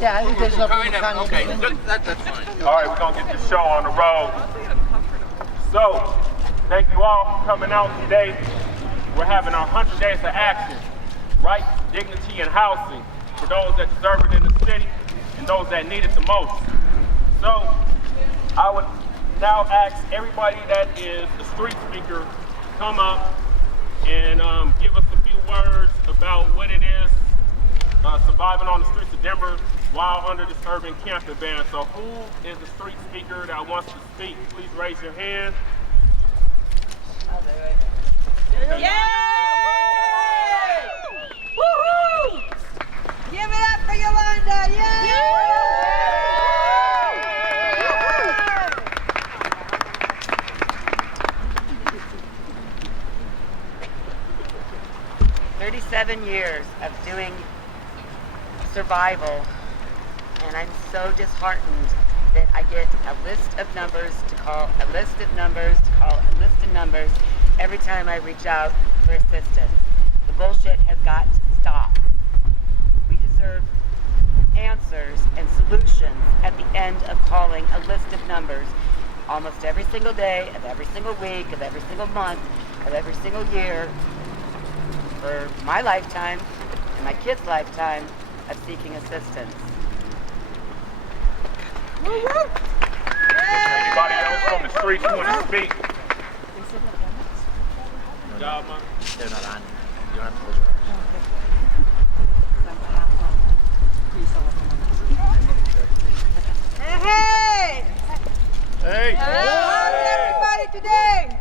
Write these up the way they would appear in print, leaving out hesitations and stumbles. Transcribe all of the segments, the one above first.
Yeah, I think there's no kind of, okay, that's fine. All right, we're going to get this show on the road. So, thank you all for coming out today. We're having our 100 days of action, right, dignity, and housing for those that deserve it in the city and those that need it the most. So, I would now ask everybody that is a street speaker to come up and give us a few words about what it is surviving on the streets of Denver while under this urban camping ban. So who is a street speaker that wants to speak? Please raise your hand. I'll do it. Yay! Woohoo! Give it up for Yolanda! Yay! 37 years of doing survival, and I'm so disheartened that I get a list of numbers to call, a list of numbers to call, a list of numbers every time I reach out for assistance. The bullshit has got to stop. We deserve answers and solutions at the end of calling a list of numbers almost every single day of every single week of every single month of every single year for my lifetime and my kids' lifetime of seeking assistance. Anybody else from the streets who want to speak? Good job, man. They're not on. You don't have to close your eyes. Hey! Hey! How's everybody today?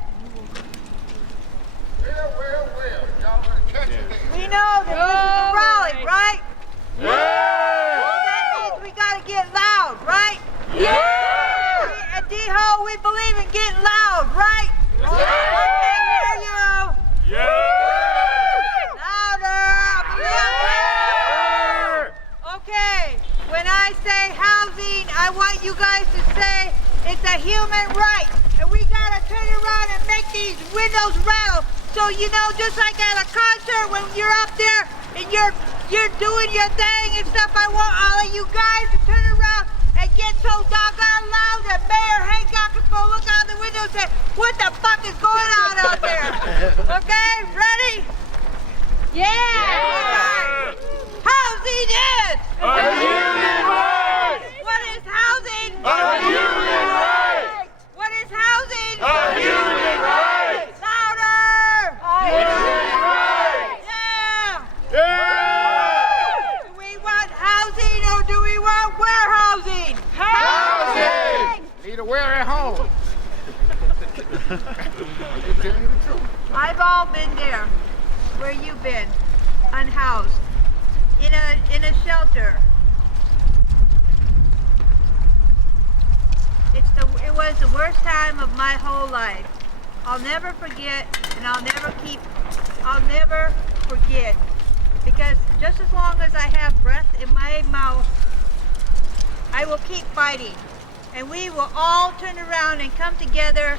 Well, y'all gonna catch it. We know that this is a rally, right? Yeah! That means we gotta get loud, right? Yeah! At D-Ho, we believe in getting loud, right? Yeah! I can't hear you. Yeah! Louder. Okay, when I say housing, I want you guys to say it's a human right. And we gotta turn around and make these windows rattle. So you know, just like at a concert when you're up there and you're doing your thing and stuff, I want all of you guys to turn around and get so doggone loud that Mayor Hancock is gonna look out the window and say, what the fuck is going on out there? Okay, ready? Yeah! Right. Housing is A human right! What is housing? A human right! What is housing? A human right! Louder! Human right! Yeah! Yeah! Do we want housing or do we want warehousing? Housing! Need to wear at home. I've all been there. Where you been? Unhoused. In a shelter. It was the worst time of my whole life. I'll never forget, and I'll never forget, because just as long as I have breath in my mouth, I will keep fighting. And we will all turn around and come together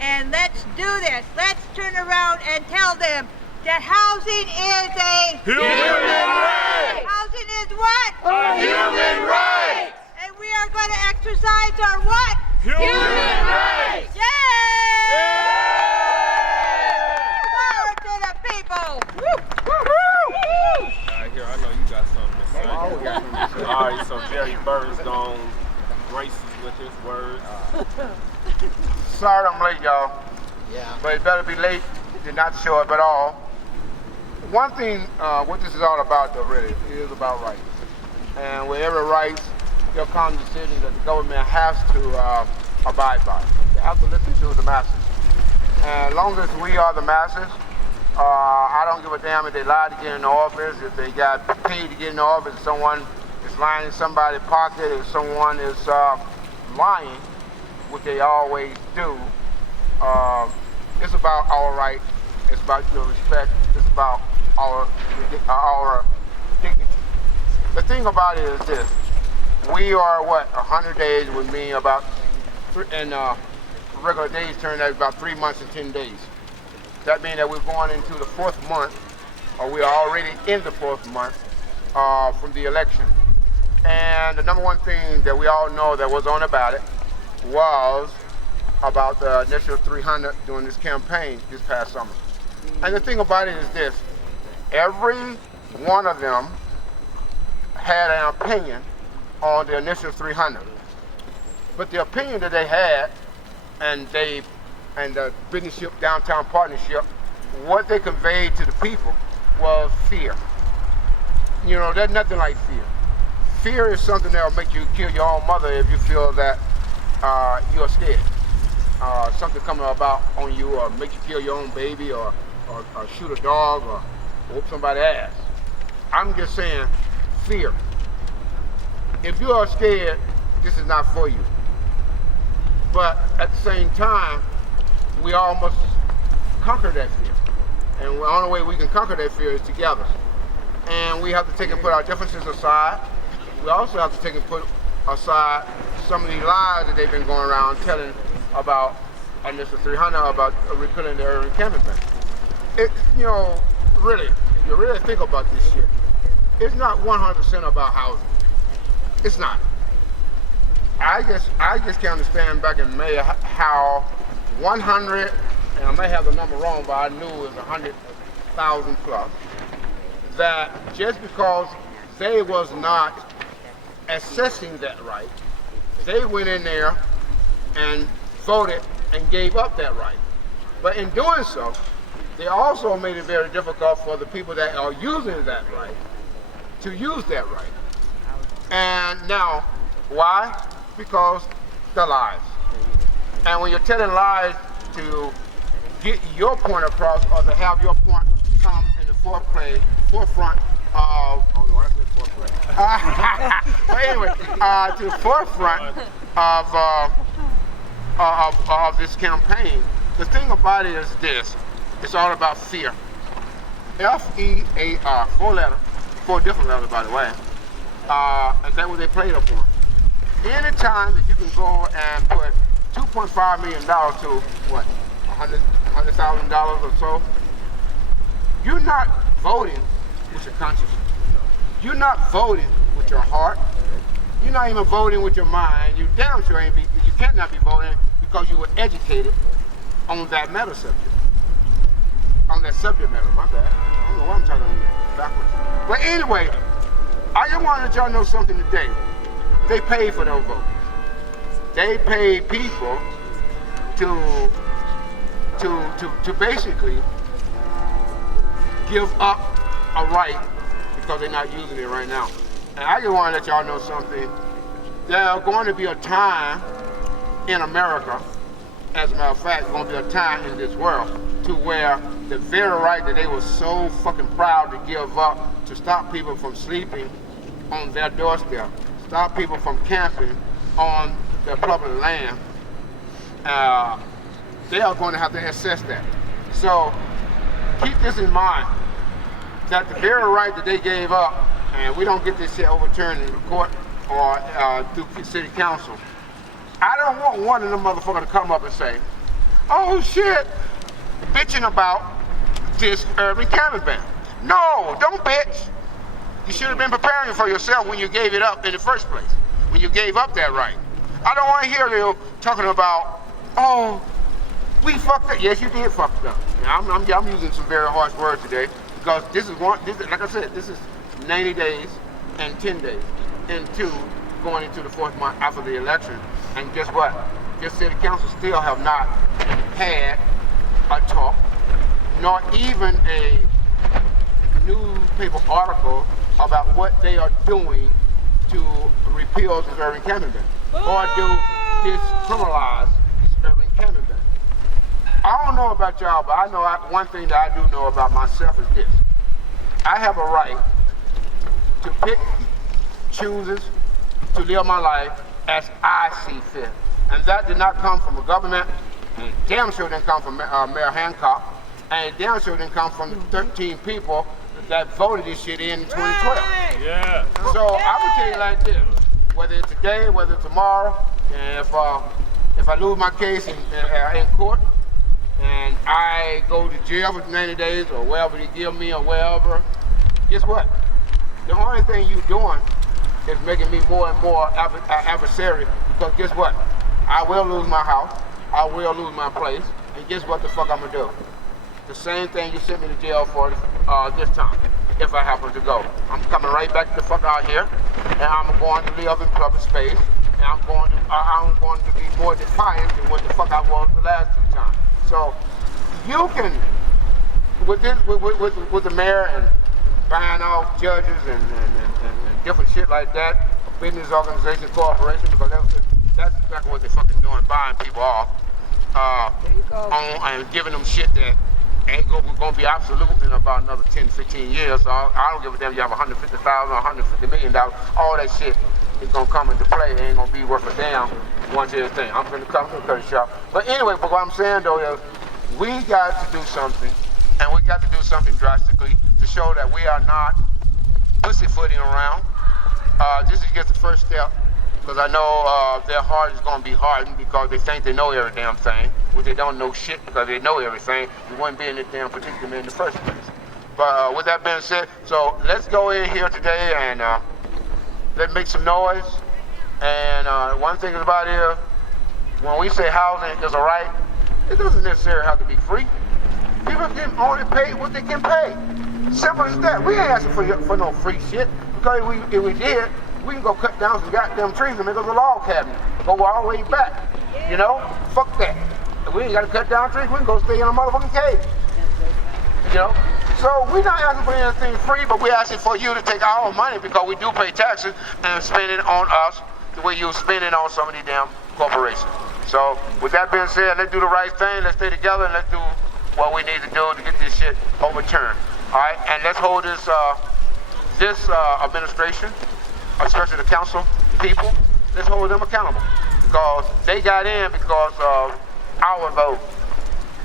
and let's do this. Let's turn around and tell them that housing is a Human right! Housing is what? A human right! And we are going to exercise our what? Human right! Yay! Power to the people! Here, I know you got something to say. Oh, we got something to say. All right, so Jerry Bird's gone grace us with his words. Sorry I'm late, y'all. Yeah. But it better be late than not show up at all. One thing, what this is all about, though, really, it is about rights. And with every right, there'll come decisions that the government has to abide by. They have to listen to the masses. And as long as we are the masses, I don't give a damn if they lied to get in the office, if they got paid to get in the office, if someone is lying in somebody's pocket, if someone is lying, which they always do. It's about our rights. It's about your respect. It's about our dignity. The thing about it is this. We are, 100 days with me about, and regular days turn out about 3 months and 10 days. That means that we're going into the 4th month, or we are already in the 4th month from the election. And the number one thing that we all know that was on the ballot was about the initial 300 during this campaign this past summer. And the thing about it is this, every one of them had an opinion on the initial 300. But the opinion that they had, and the business downtown partnership, what they conveyed to the people was fear. You know, there's nothing like fear. Fear is something that will make you kill your own mother if you feel that you're scared. Something coming about on you, or make you kill your own baby, or shoot a dog, or whoop somebody's ass. I'm just saying, fear. If you are scared, this is not for you. But at the same time, we all must conquer that fear. And the only way we can conquer that fear is together. And we have to take and put our differences aside. We also have to take and put aside some of the lies that they've been going around telling about Mr. 300, about repealing the urban camping ban. You know, really, if you really think about this shit, it's not 100% about housing. It's not. I just can't understand back in May how 100, and I may have the number wrong, but I knew it was 100,000 plus, that just because they was not assessing that right, they went in there and voted and gave up that right. But in doing so, they also made it very difficult for the people that are using that right to use that right. And now, why? Because the lies. And when you're telling lies to get your point across, or to have your point come in the forefront of, oh no, I said foreplay. But anyway, to the forefront of this campaign, the thing about it is this: it's all about fear. F-E-A-R, four different letters, by the way, and that's what they played upon. Anytime that you can go and put $2.5 million to what, $100,000 or so, you're not voting with your conscience. You're not voting with your heart. You're not even voting with your mind. You damn sure ain't you cannot be voting because you were educated on that matter subject. On that subject matter, my bad. I don't know why I'm talking backwards. But anyway, I just want to let y'all know something today. They pay for those votes. They pay people to basically give up a right because they're not using it right now. And I just want to let y'all know something. There's going to be a time in America, as a matter of fact, there's going to be a time in this world to where the very right that they were so fucking proud to give up to stop people from sleeping on their doorstep, stop people from camping on their public land, they are going to have to assess that. So keep this in mind, that the very right that they gave up, and we don't get this shit overturned in the court or through city council. I don't want one of them motherfuckers to come up and say, oh shit, bitching about this urban camping ban. No, don't bitch. You should have been preparing for yourself when you gave it up in the first place, when you gave up that right. I don't want to hear you talking about, oh, we fucked up. Yes, you did fuck up. I'm using some very harsh words today because this is like I said, this is 90 days and 10 days into going into the fourth month after the election. And guess what? This city council still have not had a talk, nor even a newspaper article about what they are doing to repeal this urban camping ban or do criminalize this urban camping ban. I don't know about y'all, but I know one thing that I do know about myself is this. I have a right to pick, chooses to live my life as I see fit. And that did not come from the government, and it damn sure didn't come from Mayor Hancock, and it damn sure didn't come from the 13 people that voted this shit in 2012. Yeah. So I would tell you like this, whether it's today, whether it's tomorrow, and if I lose my case in court, and I go to jail for 90 days or wherever they give me or wherever, guess what? The only thing you're doing is making me more and more adversary, because guess what? I will lose my house, I will lose my place, and guess what the fuck I'm gonna do? The same thing you sent me to jail for this time, if I happen to go. I'm coming right back the fuck out here, and I'm going to live in public space, and I'm going to be more defiant than what the fuck I was the last 2 times. So you can, with the mayor and buying off judges and different shit like that, business organization, corporation, because that's exactly what they're fucking doing, buying people off, and giving them shit that ain't gonna be absolute in about another 10, 15 years. So I don't give a damn. You have $150,000, $150 million, all that shit is gonna come into play. It ain't gonna be worth a damn once everything. I'm gonna come to the cut shop. But anyway, but what I'm saying though is, we got to do something, and we got to do something drastically to show that we are not pussyfooting around. This is just the first step, because I know their heart is going to be hardened because they think they know every damn thing, which they don't know shit because they know everything. You wouldn't be in this damn predicament in the first place. But with that being said, so let's go in here today and let's make some noise. And one thing about it, when we say housing is a right, it doesn't necessarily have to be free. People can only pay what they can pay. Simple as that. We ain't asking for no free shit, because if we did, we can go cut down some goddamn trees and make us a log cabin. Go all the way back. You know? Fuck that. If we ain't got to cut down trees, we can go stay in a motherfucking cave. You know? So we're not asking for anything free, but we're asking for you to take our money, because we do pay taxes, and spend it on us the way you spend it on some of these damn corporations. So with that being said, let's do the right thing. Let's stay together and let's do what we need to do to get this shit overturned. All right? And let's hold this administration, especially the council people, let's hold them accountable, because they got in because of our vote.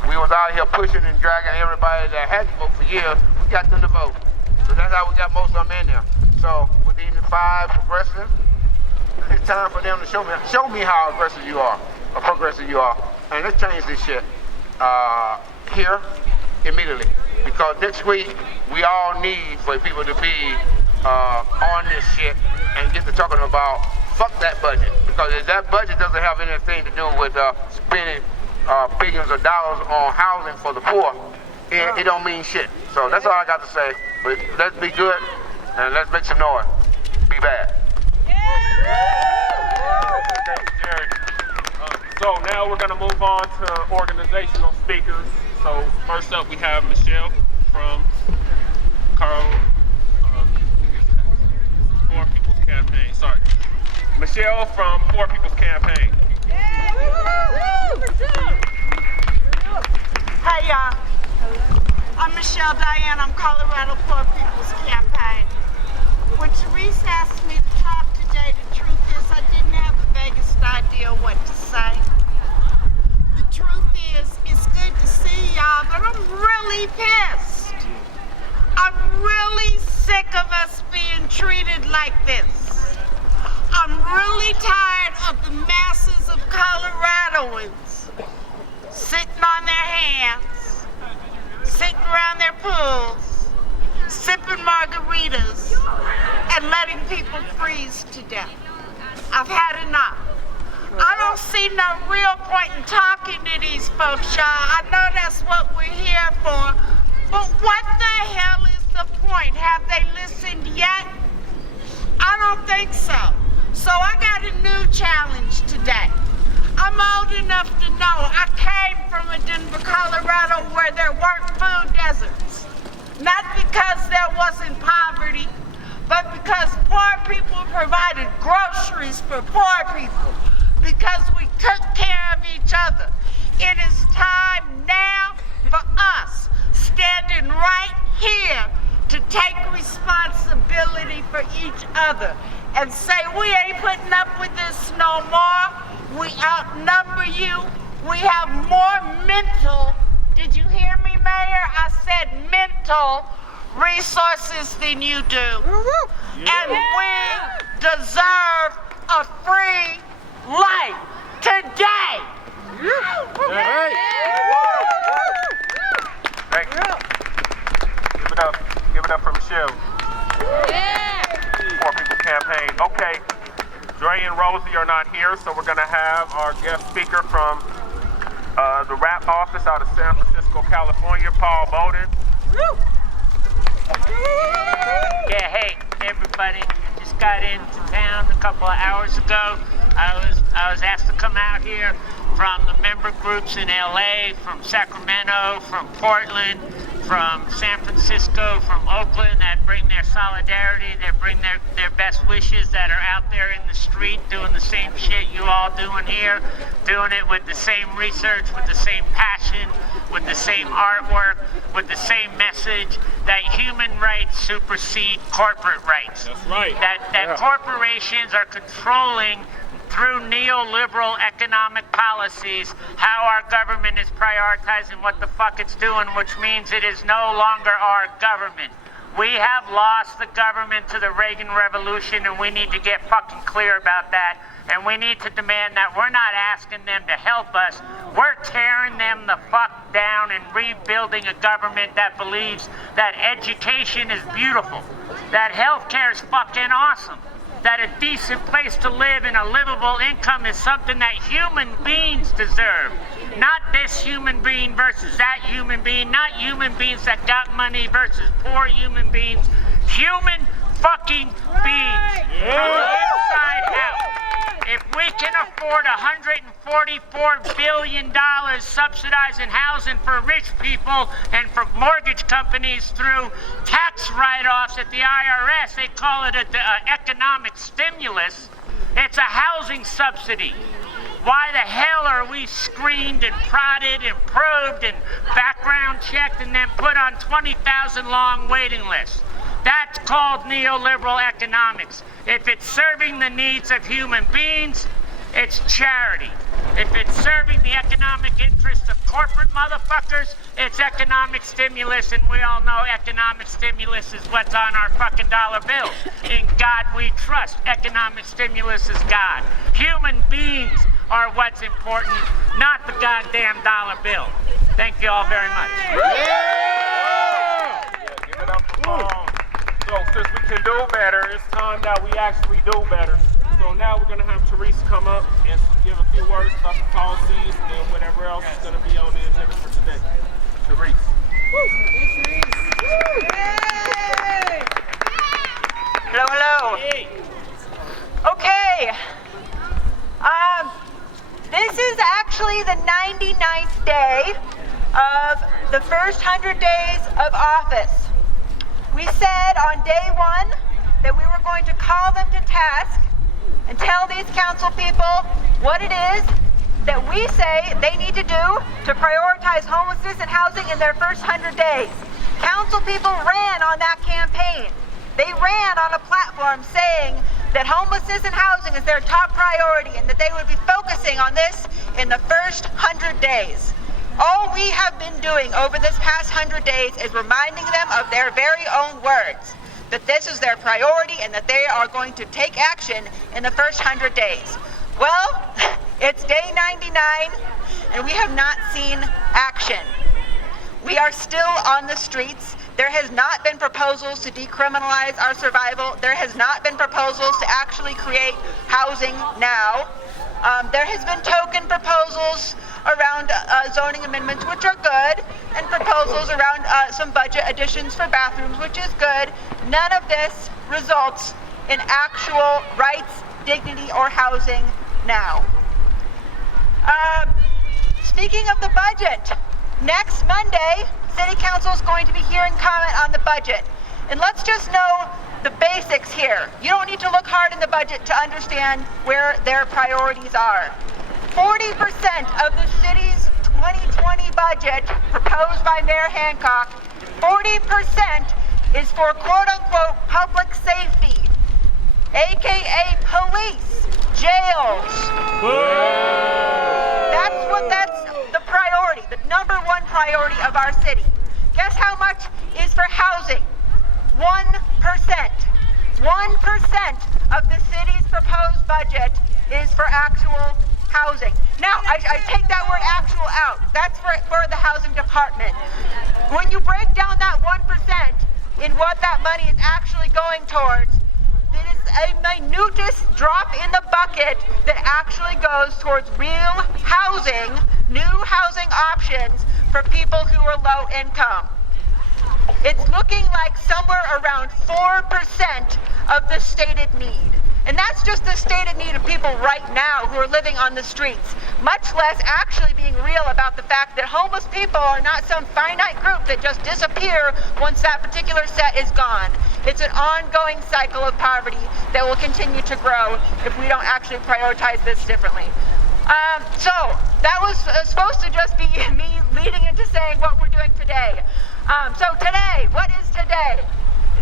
We was out here pushing and dragging everybody that hadn't voted for years. We got them to vote. So that's how we got most of them in there. So with these 5 progressives, it's time for them to show me how aggressive you are, or progressive you are. And let's change this shit here immediately. Because next week, we all need for people to be on this shit and get to talking about fuck that budget. Because if that budget doesn't have anything to do with spending billions of dollars on housing for the poor, it don't mean shit. So that's all I got to say. But let's be good and let's make some noise. Be bad. Thank you, Jerry. So now we're going to move on to organizational speakers. So first up, we have Michelle from Poor People's Campaign. Sorry, Michelle from Poor People's Campaign. Hey y'all, I'm Michelle Diane. I'm Colorado Poor People's Campaign. When Therese asked me to talk today, the truth is I didn't have the vaguest idea what to say. The truth is, it's good to see y'all, but I'm really pissed. I'm really sick of us being treated like this. I'm really tired of the masses of Coloradoans sitting on their hands, sitting around their pools, sipping margaritas, and letting people freeze to death. I've had enough. I don't see no real point in talking to these folks, y'all. I know that's what we're here for, but what the hell is the point? Have they listened yet? I don't think so. So I got a new challenge today. I'm old enough to know I came from a Denver, Colorado where there weren't food deserts. Not because there wasn't poverty, but because poor people provided groceries for poor people, because we took care of each other. It is time now for us, standing right here, to take responsibility for each other and say we ain't putting up with this no more. We outnumber you. We have more mental, did you hear me, Mayor? I said mental resources than you do. And we deserve a free life today. Thank you. Give it up for Michelle. Poor People's Campaign. Ray and Rosie are not here, so we're going to have our guest speaker from the rap office out of San Francisco, California, Paul Bowden. Woo! Yeah, hey, everybody. Just got into town a couple of hours ago. I was asked to come out here from the member groups in LA, from Sacramento, from Portland, from San Francisco, from Oakland, that bring their solidarity, that bring their best wishes, that are out there in the street doing the same shit you all doing here, doing it with the same research, with the same passion, with the same artwork, with the same message, that human rights supersede corporate rights. That's right. That corporations are controlling through neoliberal economic policies how our government is prioritizing what the fuck it's doing, which means it is no longer our government. We have lost the government to the Reagan Revolution, and we need to get fucking clear about that. And we need to demand that we're not asking them to help us. We're tearing them the fuck down and rebuilding a government that believes that education is beautiful, that healthcare is fucking awesome, that a decent place to live and a livable income is something that human beings deserve. Not this human being versus that human being, not human beings that got money versus poor human beings. Human fucking beings. From the inside out. If we can afford $144 billion subsidizing housing for rich people and for mortgage companies through tax write-offs at the IRS, they call it an economic stimulus. It's a housing subsidy. Why the hell are we screened and prodded and probed and background checked and then put on 20,000 long waiting lists? That's called neoliberal economics. If it's serving the needs of human beings, it's charity. If it's serving the economic interests of corporate motherfuckers, it's economic stimulus, and we all know economic stimulus is what's on our fucking dollar bills. In God we trust. Economic stimulus is God. Human beings are what's important, not the goddamn dollar bill. Thank you all very much. Yeah, give it up for Paul. So since we can do better, it's time that we actually do better. So now we're going to have Therese come up and give a few words about the policies and whatever else is going to be on the agenda for today. Therese. Hello, hello. Hey. Okay. This is actually the 99th day of the first 100 days of office. We said on day one that we were going to call them to task and tell these council people what it is that we say they need to do to prioritize homelessness and housing in their first 100 days. Council people ran on that campaign. They ran on a platform saying that homelessness and housing is their top priority and that they would be focusing on this in the first 100 days. All we have been doing over this past 100 days is reminding them of their very own words, that this is their priority and that they are going to take action in the first 100 days. Well, it's day 99 and we have not seen action. We are still on the streets. There has not been proposals to decriminalize our survival. There has not been proposals to actually create housing now. There has been token proposals around zoning amendments, which are good, and proposals around some budget additions for bathrooms, which is good. None of this results in actual rights, dignity, or housing now. Speaking of the budget, next Monday, City Council is going to be hearing comment on the budget. And let's just know the basics here. You don't need to look hard in the budget to understand where their priorities are. 40% of the city's 2020 budget proposed by Mayor Hancock, 40% is for quote-unquote public safety, aka police, jails. That's the priority, the number one priority of our city. Guess how much is for housing? 1%. 1% of the city's proposed budget is for actual housing. Now, I take that word actual out. That's for the housing department. When you break down that 1% in what that money is actually going towards, it is a minutest drop in the bucket that actually goes towards real housing, new housing options for people who are low income. It's looking like somewhere around 4% of the stated need. And that's just the stated need of people right now who are living on the streets, much less actually being real about the fact that homeless people are not some finite group that just disappear once that particular set is gone. It's an ongoing cycle of poverty that will continue to grow if we don't actually prioritize this differently. So that was supposed to just be me leading into saying what we're doing today. So today, what is today?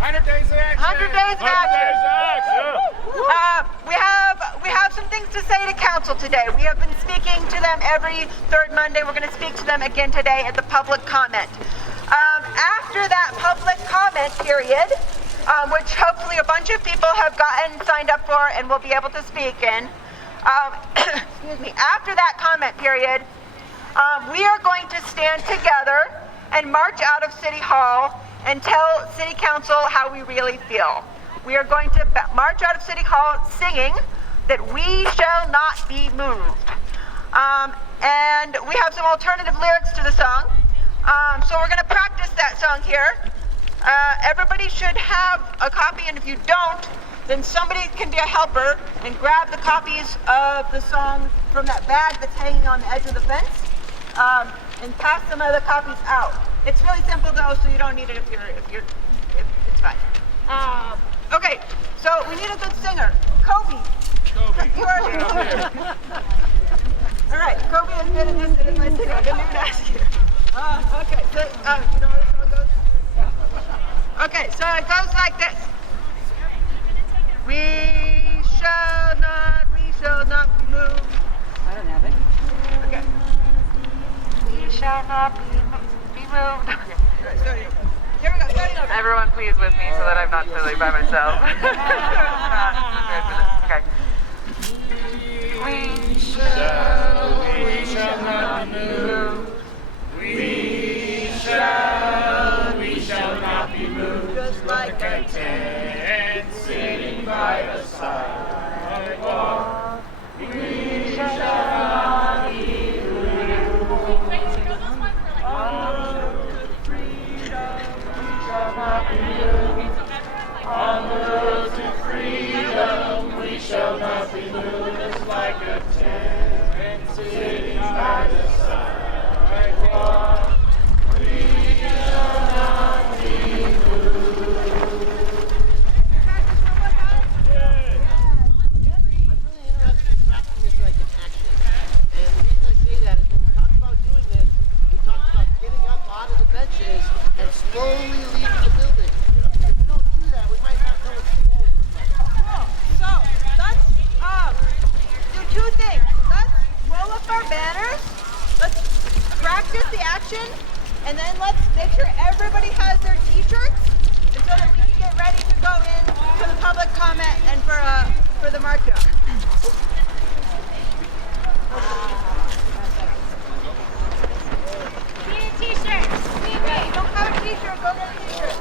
100 days of action. 100 days of action. We have some things to say to council today. We have been speaking to them every third Monday. We're going to speak to them again today at the public comment. After that public comment period, which hopefully a bunch of people have gotten signed up for and will be able to speak in, excuse me, after that comment period, we are going to stand together and march out of City Hall and tell City Council how we really feel. We are going to march out of City Hall singing that we shall not be moved. And we have some alternative lyrics to the song. So we're going to practice that song here. Everybody should have a copy, and if you don't, then somebody can be a helper and grab the copies of the song from that bag that's hanging on the edge of the fence, and pass some of the copies out. It's really simple though, so you don't need it if it's fine. Okay, so we need a good singer. Kobe. You are all right, Kobe is good at this. It is my singer. I didn't even ask you. Okay, so you know how this song goes? Okay, so it goes like this. We shall not be moved. I don't have it. Okay. We shall not be moved. So here we go, starting over. Everyone please with me so that I'm not silly by myself. Okay. We shall not be moved. We shall not be moved. Just like a tent sitting by the sidewalk. We shall not be on the road to freedom, we shall not be moved. Just like a tent sitting by the sidewalk, we shall not be moved. I'm really interested in practicing this like in action. And the reason I say that is when we talked about doing this, we talked about getting up out of the benches and slowly leaving the building. If we don't do that, we might not know what the wall looks like. Cool. So let's do two things. Let's roll up our banners. Let's practice the action, and then let's make sure everybody has their t-shirts, and so that we can get ready to go in for the public comment and for the march out. Need a t-shirt. Need me. Don't have a t-shirt, go get a t-shirt.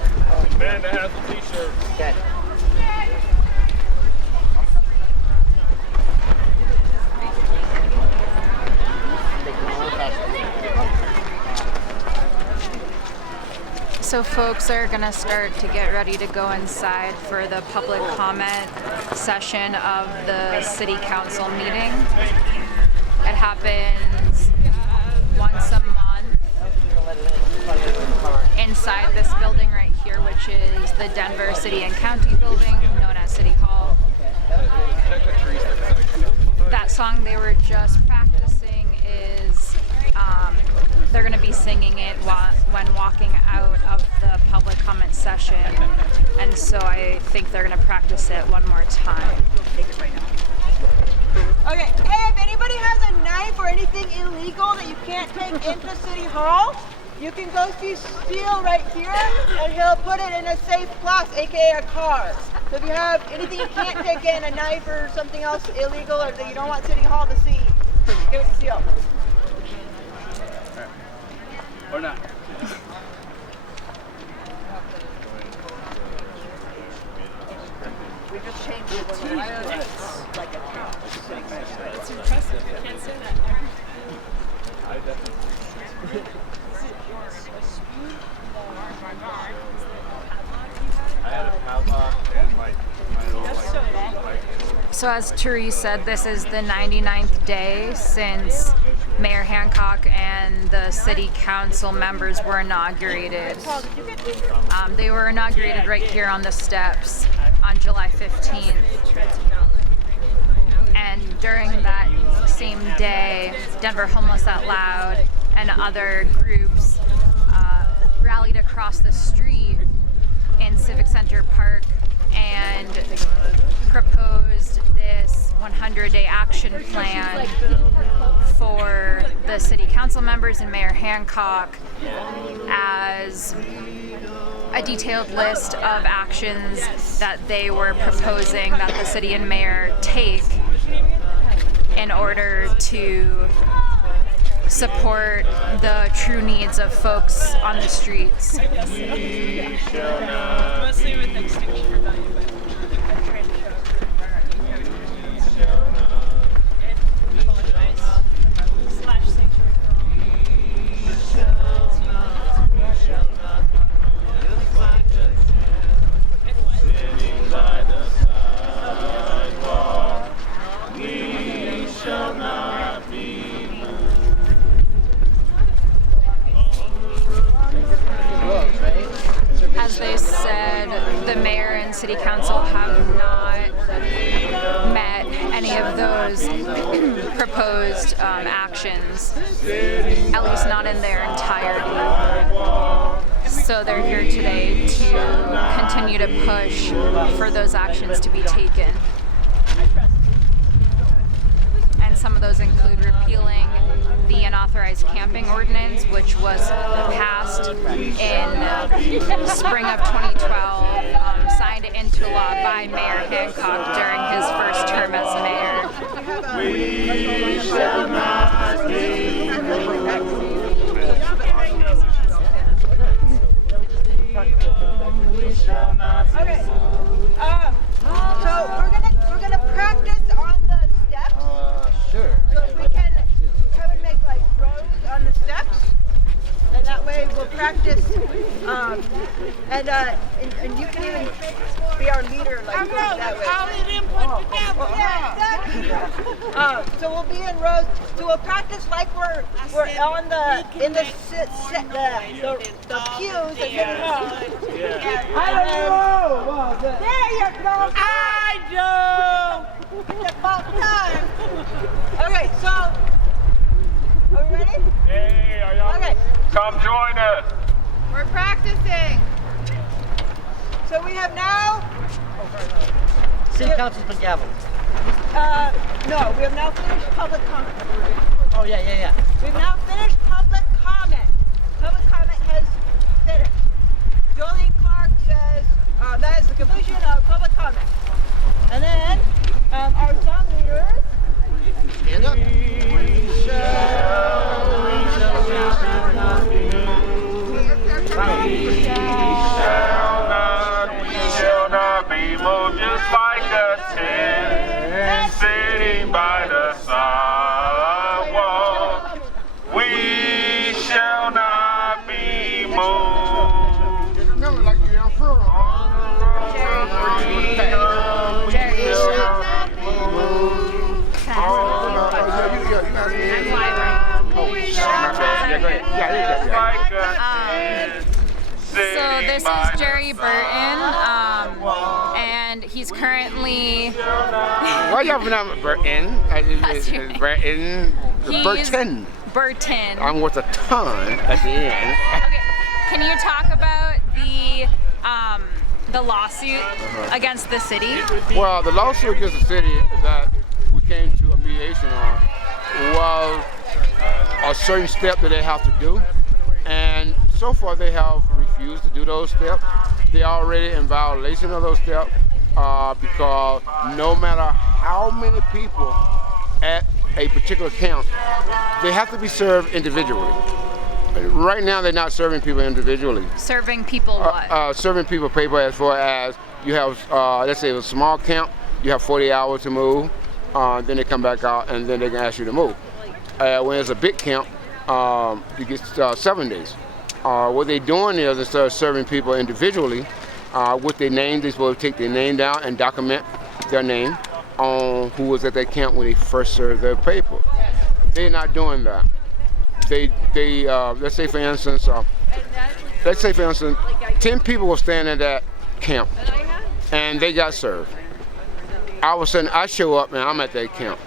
Amanda has a t-shirt. Okay. So folks are gonna start to get ready to go inside for the public comment session of the city council meeting. It happens once a month inside this building right here, which is the Denver City and County building, known as City Hall. That song they were just practicing is they're going to be singing it when walking out of the public comment session, and so I think they're going to practice it one more time. Okay, hey, if anybody has a knife or anything illegal that you can't take into City Hall, you can go see Steele right here, and he'll put it in a safe place, aka a car. So if you have anything you can't take in, a knife or something else illegal or that you don't want City Hall to see, give it to Steele. Or not. We just changed It's impressive. Can't say that. So as Therese said, this is the 99th day since Mayor Hancock and the city council members were inaugurated. They were inaugurated right here on the steps on July 15th. And during that same day, Denver Homeless Out Loud and other groups rallied across the street in Civic Center Park and proposed this 100-day action plan for the city council members and Mayor Hancock as a detailed list of actions that they were proposing that the city and mayor take in order to support the true needs of folks on the streets. Mostly with Extinction Rebellion, but As they said, the mayor and city council have not met any of those proposed actions, at least not in their entirety. So they're here today to continue to push for those actions to be taken. And some of those include repealing the unauthorized camping ordinance, which was passed in spring of 2012, signed into law by Mayor Hancock during his first term as mayor. we shall not be Okay. So we're gonna practice on the steps. Sure. So if we can have it make like rows on the steps, and that way we'll practice. And you can even be our leader, like that way. So we'll be in rows. So we'll practice like we're on the pews. And I don't know. There you go. I do. It's about time. Okay, so are we ready? Hey, are y'all? Okay. Come join us. We're practicing. So we have now. City council's been gaveled. No, we have now finished public comment. Oh, yeah. We've now finished public comment. Public comment has finished. Jolene Clark says that is the completion of public comment. And then our song leaders. Stand up. We shall not be moved just like a tent sitting by the sidewalk. We shall not be moved. Remember, like you're on furlough. So this is Jerry Burton, and he's currently... Why y'all pronounce Burton? That's right. Burton. He's Burton. Burton. I'm with a ton at the end. Okay, can you talk about the lawsuit against the city? Well, the lawsuit against the city that we came to a mediation on was a certain step that they have to do. And so far they have refused to do those steps. They're already in violation of those steps because no matter how many people at a particular camp, they have to be served individually. Right now they're not serving people individually. Serving people what? Serving people paper as far as you have, let's say a small camp, you have 48 hours to move. Then they come back out, and then they can ask you to move. When it's a big camp, you get 7 days. What they're doing is instead of serving people individually with their name, they're supposed to take their name down and document their name on who was at that camp when they first served their paper. They're not doing that. Let's say for instance, 10 people were staying at that camp, and they got served. All of a sudden, I show up and I'm at that camp.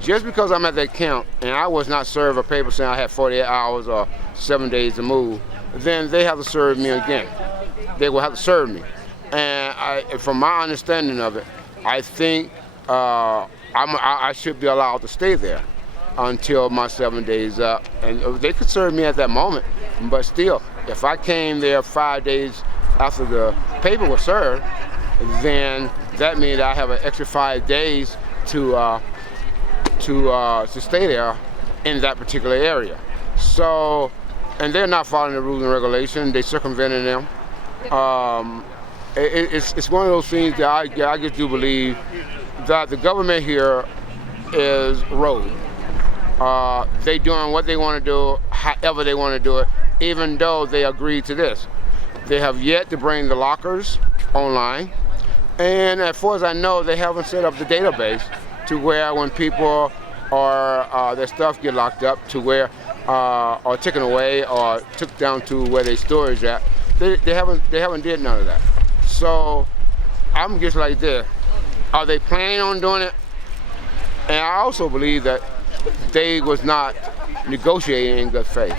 Just because I'm at that camp and I was not served a paper saying I had 48 hours or 7 days to move, then they have to serve me again. They will have to serve me. And from my understanding of it, I think I should be allowed to stay there until my 7 days up. And they could serve me at that moment, but still, if I came there 5 days after the paper was served, then that means I have an extra 5 days to stay there in that particular area. So, and they're not following the rules and regulations, they circumventing them. It's one of those things that I just do believe that the government here is rogue. They doing what they want to do, however they want to do it, even though they agreed to this. They have yet to bring the lockers online, and as far as I know, they haven't set up the database to where when people or their stuff get locked up to where or taken away or took down to where they storage at. They haven't did none of that. So I'm just like this. Are they planning on doing it? And I also believe that they was not negotiating in good faith,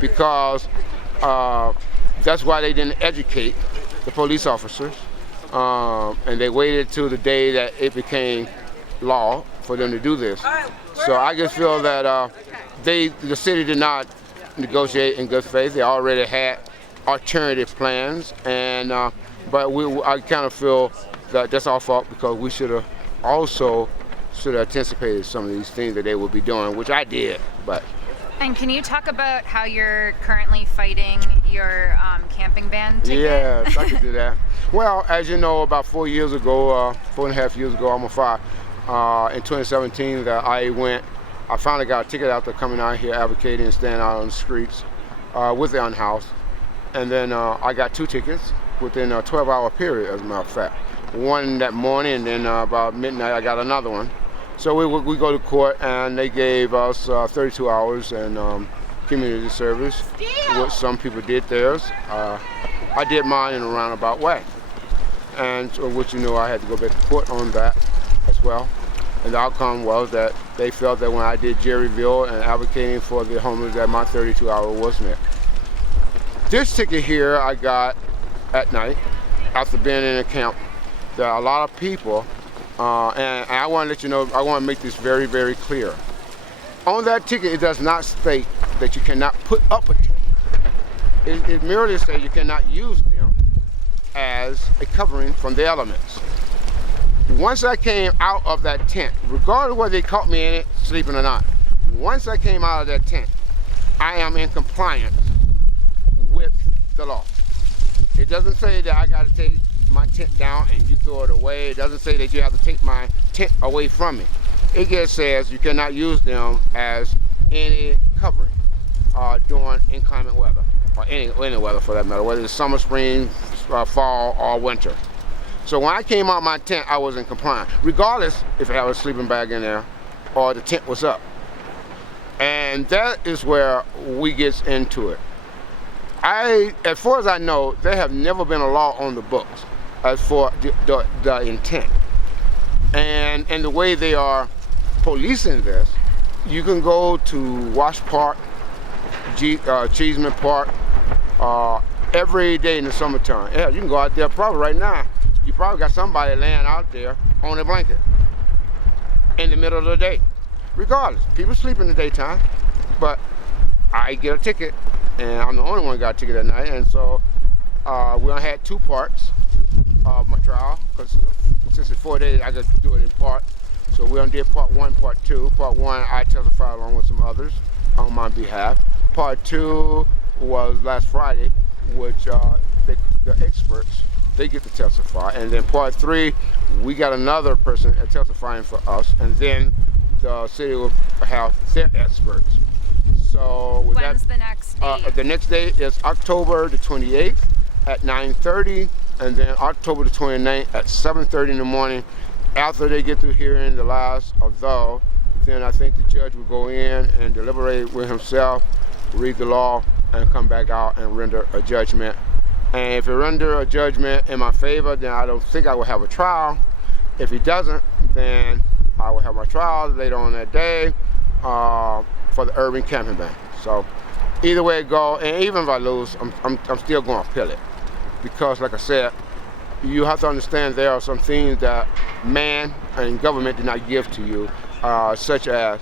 because that's why they didn't educate the police officers, and they waited till the day that it became law for them to do this. So I just feel that the city did not negotiate in good faith. They already had alternative plans, and but I kind of feel that that's our fault, because we should have anticipated some of these things that they would be doing, which I did. But. And can you talk about how you're currently fighting your camping ban ticket? Yes, I could do that. Well, as you know, about 4 years ago, 4.5 years ago, almost 5, in 2017, I finally got a ticket after coming out here advocating and standing out on the streets with the unhoused. And then I got 2 tickets within a 12-hour period, as a matter of fact. One that morning, and then about midnight, I got another one. So we go to court, and they gave us 32 hours and community service, which some people did theirs. I did mine in a roundabout way. And so, which I had to go back to court on that as well. And the outcome was that they felt that when I did Jerryville and advocating for the homeless, that my 32-hour was met. This ticket here I got at night after being in a camp. There are a lot of people, and I want to let you know, I want to make this very, very clear. On that ticket, it does not state that you cannot put up a tent. It merely says you cannot use them as a covering from the elements. Once I came out of that tent, regardless of whether they caught me in it, sleeping or not, once I came out of that tent, I am in compliance with the law. It doesn't say that I got to take my tent down and you throw it away. It doesn't say that you have to take my tent away from me. It just says you cannot use them as any covering during inclement weather, or any weather for that matter, whether it's summer, spring, fall, or winter. So when I came out my tent, I was in compliance, regardless if I had a sleeping bag in there or the tent was up. And that is where we get into it. As far as I know, there have never been a law on the books as for the intent. And the way they are policing this, you can go to Wash Park, Cheeseman Park, every day in the summertime. Yeah, you can go out there probably right now. You probably got somebody laying out there on a blanket in the middle of the day. Regardless, people sleep in the daytime, but I get a ticket, and I'm the only one who got a ticket that night. And so we only had 2 parts of my trial, because since it's 4 days, I just do it in part. So we only did part 1, part 2. Part 1, I testified along with some others on my behalf. Part 2 was last Friday, which the experts they get to testify. And then part 3, we got another person testifying for us, and then the city will have their experts. So with When's the next date? The next day is October the 28th at 9:30, and then October the 29th at 7:30 in the morning. After they get through hearing the last of those, then I think the judge will go in and deliberate with himself, read the law, and come back out and render a judgment. And if he render a judgment in my favor, then I don't think I will have a trial. If he doesn't, then I will have my trial later on that day for the urban camping ban. So either way it go, and even if I lose, I'm still going to appeal it. Because like I said, you have to understand there are some things that man and government did not give to you, such as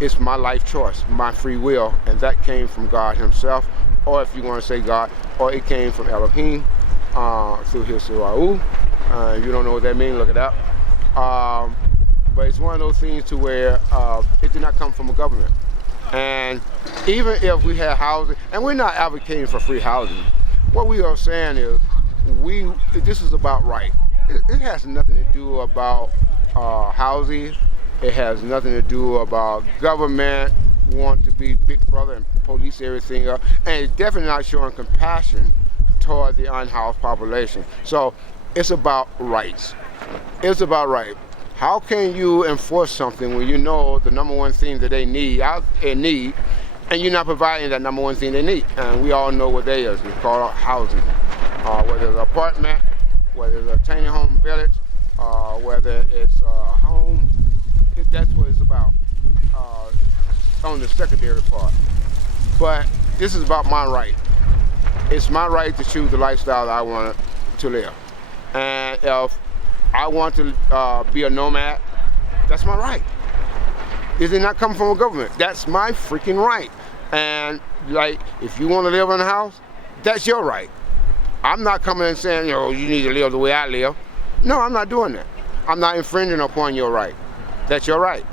it's my life choice, my free will, and that came from God himself, or if you want to say God, or it came from Elohim through his Ruach. You don't know what that means, look it up. But it's one of those things to where it did not come from a government. And even if we had housing, and we're not advocating for free housing, what we are saying is this is about right. It has nothing to do about housing. It has nothing to do about government want to be big brother and police everything up. And it's definitely not showing compassion toward the unhoused population. So it's about rights. It's about right. How can you enforce something when you know the number one thing that they need, and you're not providing that number one thing they need? And we all know what they is. It's called housing. Whether it's an apartment, whether it's a tiny home village, whether it's a home, that's what it's about on the secondary part. But this is about my right. It's my right to choose the lifestyle that I want to live. And if I want to be a nomad, that's my right. It did not come from a government. That's my freaking right. And like, if you want to live in a house, that's your right. I'm not coming and saying, you need to live the way I live. No, I'm not doing that. I'm not infringing upon your right. That's your right.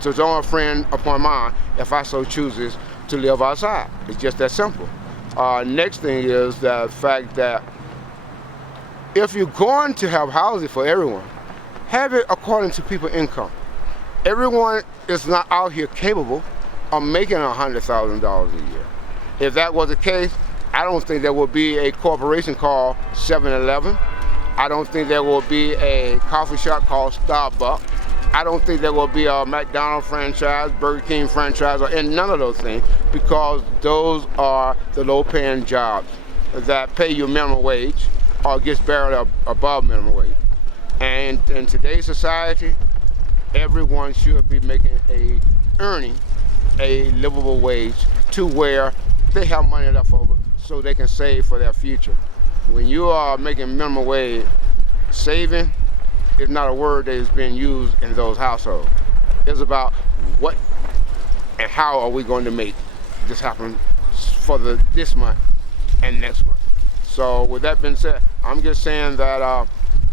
So don't infringe upon mine if I so chooses to live outside. It's just that simple. Next thing is the fact that if you're going to have housing for everyone, have it according to people's income. Everyone is not out here capable of making $100,000 a year. If that was the case, I don't think there would be a corporation called 7-Eleven. I don't think there will be a coffee shop called Starbucks. I don't think there will be a McDonald's franchise, Burger King franchise, or none of those things, because those are the low-paying jobs that pay you minimum wage or gets barely above minimum wage. And in today's society, everyone should be earning a livable wage to where they have money left over so they can save for their future. When you are making minimum wage, saving is not a word that is being used in those households. It's about what and how are we going to make this happen for this month and next month. So with that being said, I'm just saying that